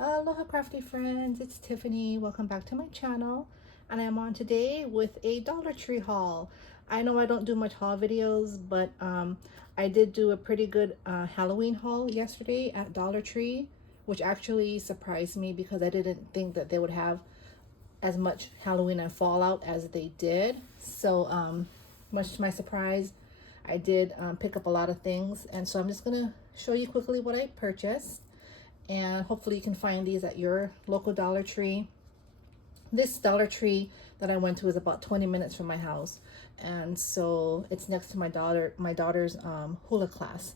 Aloha crafty friends, it's Tiffany. Welcome back to my channel, and I'm on today with a Dollar Tree haul. I know I don't do much haul videos, but I did do a pretty good Halloween haul yesterday at Dollar Tree, which actually surprised me because I didn't think that they would have as much Halloween and Fallout as they did. So much to my surprise, I did pick up a lot of things, and so I'm just gonna show you quickly what I purchased, and hopefully you can find these at your local Dollar Tree. This Dollar Tree that I went to is about 20 minutes from my house, and so it's next to my daughter's hula class,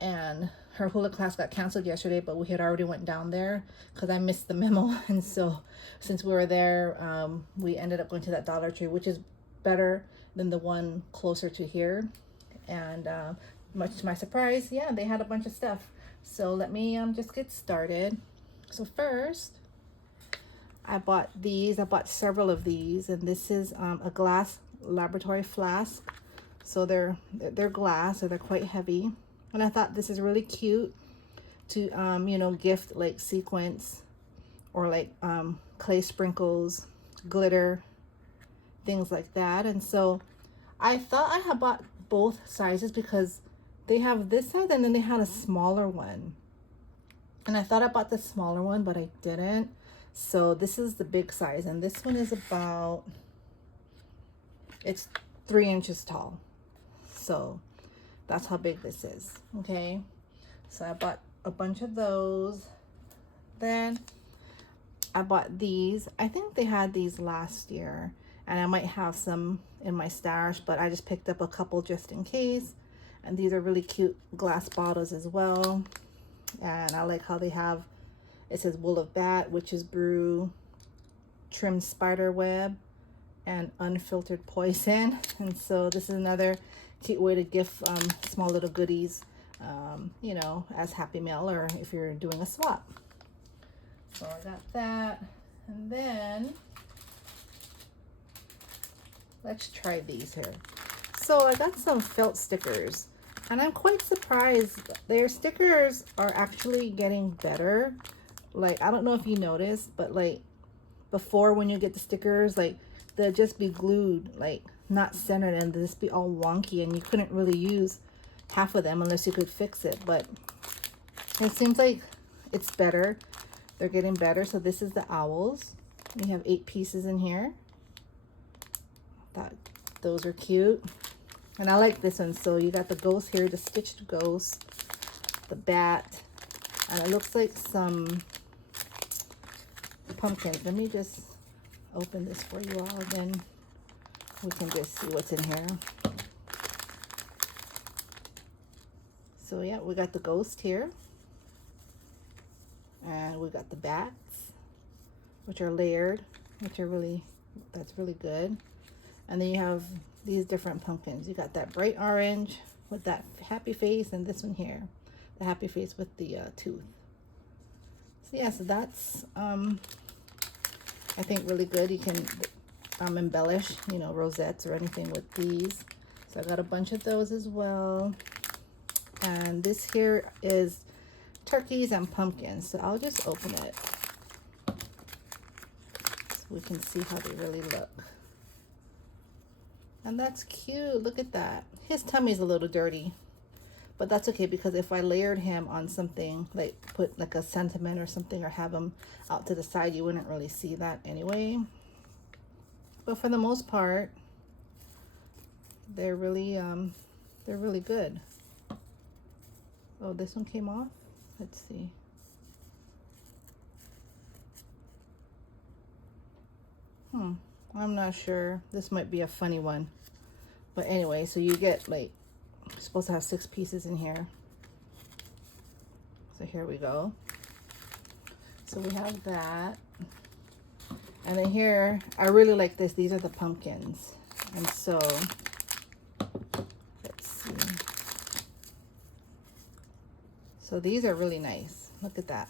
and her hula class got canceled yesterday, but we had already went down there because I missed the memo. And so since we were there, we ended up going to that Dollar Tree, which is better than the one closer to here. And much to my surprise, yeah, they had a bunch of stuff. So let me just get started. So first, I bought these. I bought several of these, and this is a glass laboratory flask. So they're glass, so they're quite heavy. And I thought this is really cute to you know, gift like sequins or like clay sprinkles, glitter, things like that. And so I thought I had bought both sizes because they have this size and then they had a smaller one. And I thought I bought the smaller one, but I didn't. So this is the big size, and this one is about, it's 3 inches tall. So that's how big this is, okay? So I bought a bunch of those. Then I bought these. I think they had these last year, and I might have some in my stash, but I just picked up a couple just in case. And these are really cute glass bottles as well. And I like how they have, it says wool of bat, witch's brew, trimmed spider web, and unfiltered poison. And so this is another cute way to gift small little goodies, you know, as Happy Mail or if you're doing a swap. So I got that. And then let's try these here. So I got some felt stickers, and I'm quite surprised. Their stickers are actually getting better. Like, I don't know if you noticed, but like before, when you get the stickers, like they'll just be glued, like not centered, and they'll just be all wonky, and you couldn't really use half of them unless you could fix it. But it seems like it's better. They're getting better. So this is the owls. We have 8 pieces in here. Thought those are cute. And I like this one. So you got the ghost here, the stitched ghost, the bat, and it looks like some pumpkins. Let me just open this for you all again. We can just see what's in here. So yeah, we got the ghost here, and we got the bats, which are layered, which are really, that's really good. And then you have these different pumpkins. You got that bright orange with that happy face, and this one here, the happy face with the tooth. So yeah, so that's I think really good. You can embellish, you know, rosettes or anything with these. So I got a bunch of those as well. And this here is turkeys and pumpkins. So I'll just open it so we can see how they really look. And that's cute. Look at that. His tummy's a little dirty, but that's okay, because if I layered him on something, like put like a sentiment or something, or have him out to the side, you wouldn't really see that anyway. But for the most part, they're really good. Oh, this one came off. Let's see. I'm not sure. This might be a funny one. But anyway, so you get like, you're supposed to have 6 pieces in here. So here we go. So we have that. And then here, I really like this. These are the pumpkins. And so, let's see. So these are really nice. Look at that.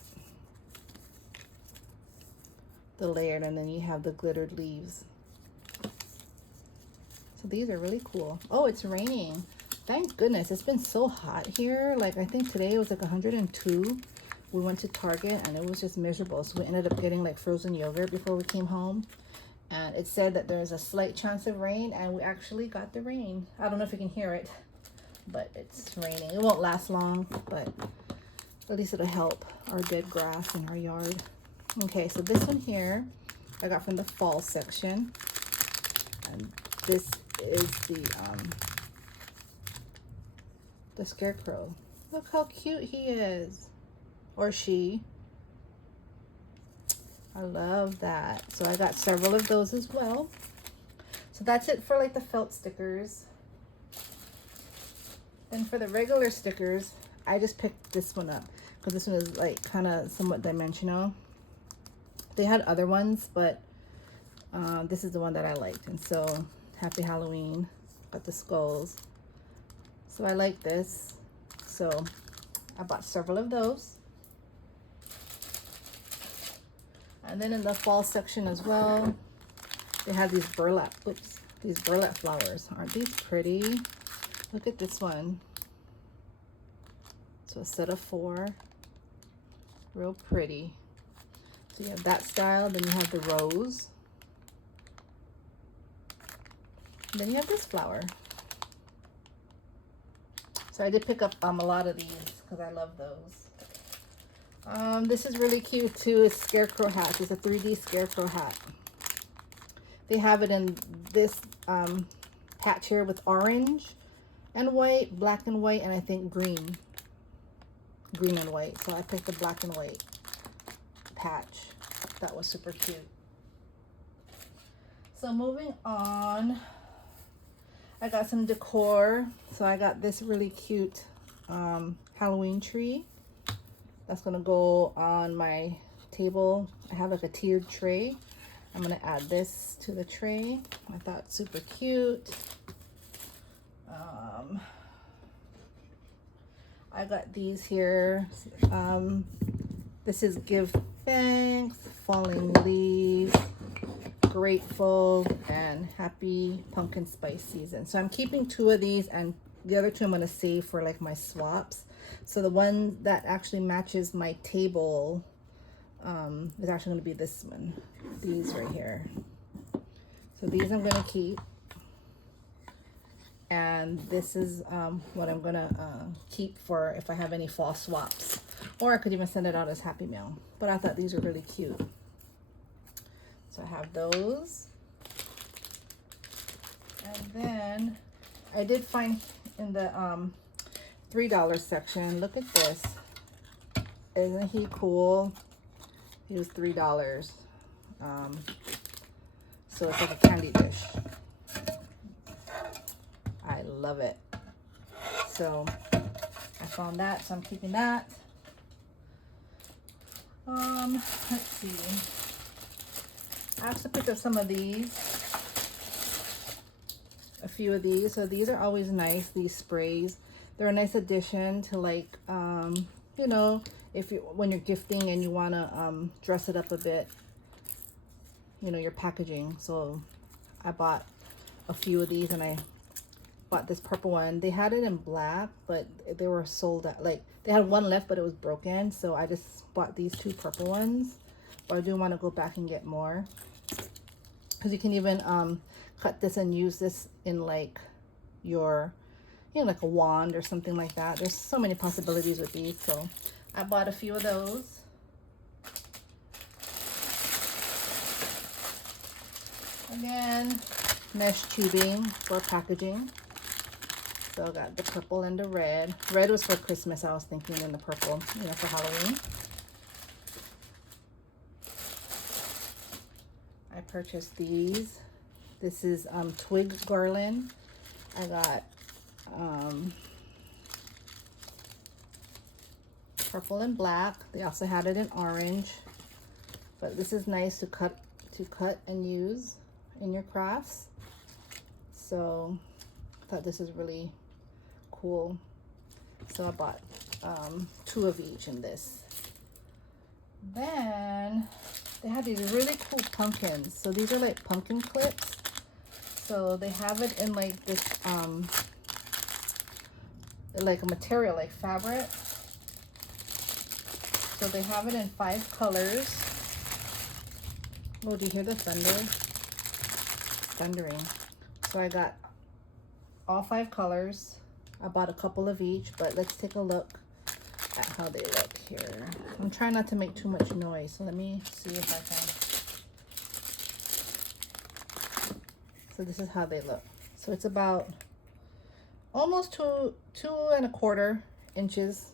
The layered, and then you have the glittered leaves. So these are really cool. Oh, it's raining. Thank goodness. It's been so hot here. Like, I think today it was like 102, we went to Target and it was just miserable. So we ended up getting like frozen yogurt before we came home. And it said that there's a slight chance of rain, and we actually got the rain. I don't know if you can hear it, but it's raining. It won't last long, but at least it'll help our dead grass in our yard. Okay, so this one here I got from the fall section. And this is the scarecrow. Look how cute he is. Or she. I love that. So I got several of those as well. So that's it for like the felt stickers. Then for the regular stickers, I just picked this one up because this one is like kind of somewhat dimensional. They had other ones, but this is the one that I liked. And so happy Halloween. Got the skulls. So I like this. So I bought several of those. And then in the fall section as well, they have these burlap, these burlap flowers. Aren't these pretty? Look at this one. So a set of 4, real pretty. So you have that style, then you have the rose. And then you have this flower. So I did pick up a lot of these because I love those. This is really cute too. It's scarecrow hats. It's a 3D scarecrow hat. They have it in this patch here with orange and white, black and white, and I think green and white. So I picked the black and white patch. That was super cute. So moving on, I got some decor. So I got this really cute Halloween tree. That's gonna go on my table. I have like a tiered tray. I'm gonna add this to the tray. I thought super cute. I got these here. This is Give Thanks, Falling Leaves, Grateful, and Happy Pumpkin Spice Season. So I'm keeping 2 of these, and the other 2 I'm gonna save for like my swaps. So the one that actually matches my table is actually going to be this one. These right here. So these I'm going to keep. And this is what I'm going to keep for if I have any fall swaps. Or I could even send it out as Happy Mail. But I thought these were really cute. So I have those. And then I did find in the $3 section. Look at this. Isn't he cool? He was $3. So it's like a candy dish. I love it. So I found that, so I'm keeping that. Let's see. I also picked up some of these. A few of these. So these are always nice, these sprays. They're a nice addition to like, you know, when you're gifting and you want to dress it up a bit, you know, your packaging. So I bought a few of these, and I bought this purple one. They had it in black, but they were sold out. Like they had one left, but it was broken. So I just bought these 2 purple ones. But I do want to go back and get more, because you can even cut this and use this in like your, you know, like a wand or something like that. There's so many possibilities with these. So I bought a few of those. Again, mesh tubing for packaging. So I got the purple and the red. Red was for Christmas, I was thinking, and the purple, you know, for Halloween. I purchased these. This is twig garland. I got purple and black. They also had it in orange, but this is nice to cut and use in your crafts. So I thought this is really cool. So I bought 2 of each in this. Then they have these really cool pumpkins. So these are like pumpkin clips. So they have it in like this like a material like fabric. So they have it in 5 colors. Oh, do you hear the thunder? Thundering. So I got all 5 colors. I bought a couple of each, but let's take a look at how they look here. I'm trying not to make too much noise, so let me see if I can. So this is how they look. So it's about almost 2.25 inches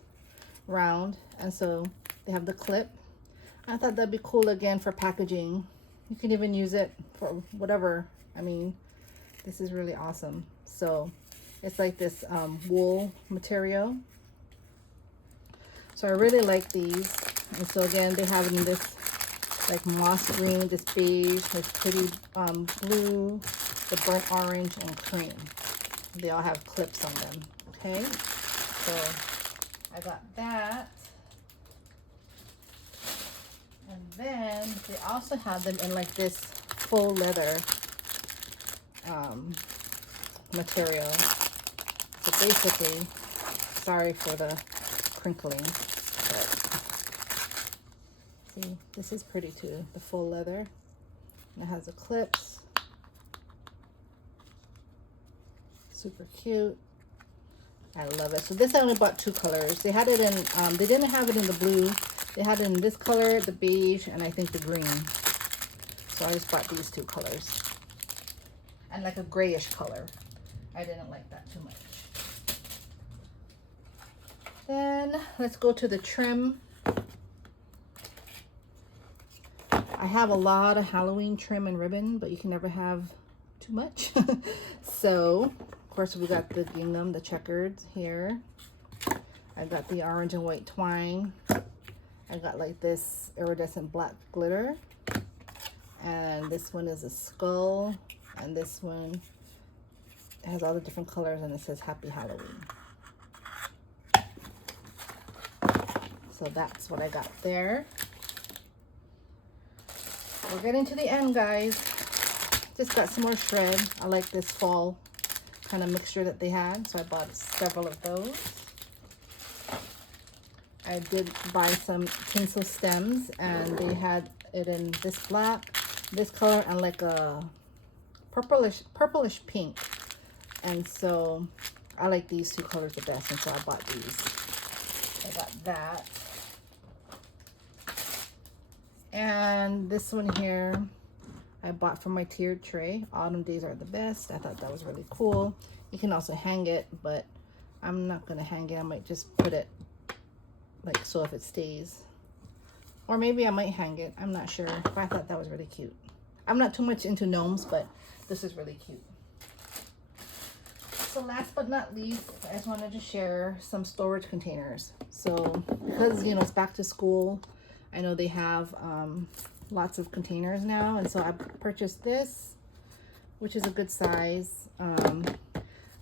round, and so they have the clip. I thought that'd be cool again for packaging. You can even use it for whatever. I mean, this is really awesome. So it's like this wool material. So I really like these. And so again, they have it in this like moss green, this beige, this pretty blue, the burnt orange, and cream. They all have clips on them. Okay, so I got that. And then they also have them in like this faux leather material. So basically, sorry for the crinkling, but see, this is pretty too, the faux leather. And it has the clips. Super cute. I love it. So this I only bought 2 colors. They had it in, they didn't have it in the blue. They had it in this color, the beige, and I think the green. So I just bought these 2 colors. And like a grayish color. I didn't like that too much. Then let's go to the trim. I have a lot of Halloween trim and ribbon, but you can never have too much. So, of course, we got the gingham, the checkered here. I got the orange and white twine. I got like this iridescent black glitter. And this one is a skull. And this one has all the different colors, and it says Happy Halloween. So that's what I got there. We're getting to the end, guys. Just got some more shred. I like this fall kind of mixture that they had, so I bought several of those. I did buy some tinsel stems, and they had it in this black, this color, and like a purplish pink. And so I like these 2 colors the best, and so I bought these. I got that. And this one here I bought from my tiered tray. Autumn days are the best. I thought that was really cool. You can also hang it, but I'm not gonna hang it. I might just put it like so if it stays. Or maybe I might hang it. I'm not sure. But I thought that was really cute. I'm not too much into gnomes, but this is really cute. So last but not least, I just wanted to share some storage containers. So because, you know, it's back to school, I know they have lots of containers now. And so I purchased this, which is a good size. I'm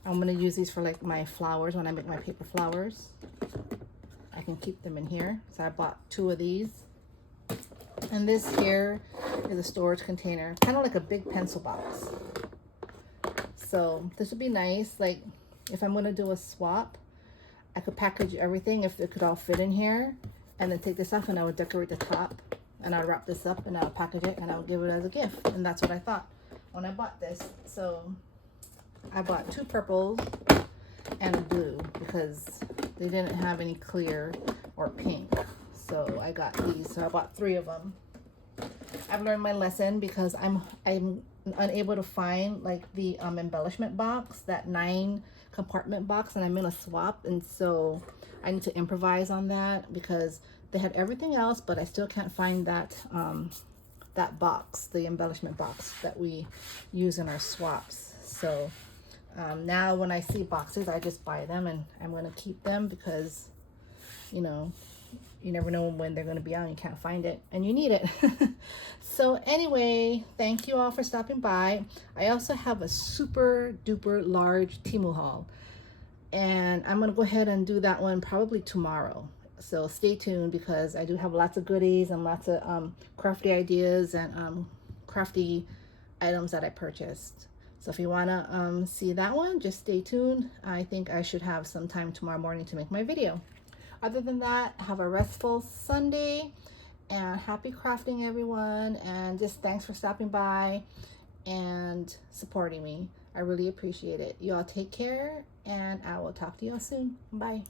going to use these for like my flowers when I make my paper flowers. I can keep them in here. So I bought 2 of these. And this here is a storage container, kind of like a big pencil box. So this would be nice. Like if I'm going to do a swap, I could package everything if it could all fit in here, and then take this off and I would decorate the top, and I'll wrap this up and I'll package it and I'll give it as a gift. And that's what I thought when I bought this. So I bought 2 purples and a blue because they didn't have any clear or pink. So I got these. So I bought 3 of them. I've learned my lesson because I'm unable to find like the embellishment box, that 9 compartment box, and I'm in a swap, and so I need to improvise on that because they had everything else, but I still can't find that that box, the embellishment box that we use in our swaps. So now when I see boxes, I just buy them, and I'm going to keep them because, you know, you never know when they're going to be out and you can't find it and you need it. So anyway, thank you all for stopping by. I also have a super duper large Temu haul, and I'm going to go ahead and do that one probably tomorrow. So stay tuned because I do have lots of goodies and lots of crafty ideas and crafty items that I purchased. So if you want to see that one, just stay tuned. I think I should have some time tomorrow morning to make my video. Other than that, have a restful Sunday and happy crafting, everyone. And just thanks for stopping by and supporting me. I really appreciate it. You all take care, and I will talk to you all soon. Bye.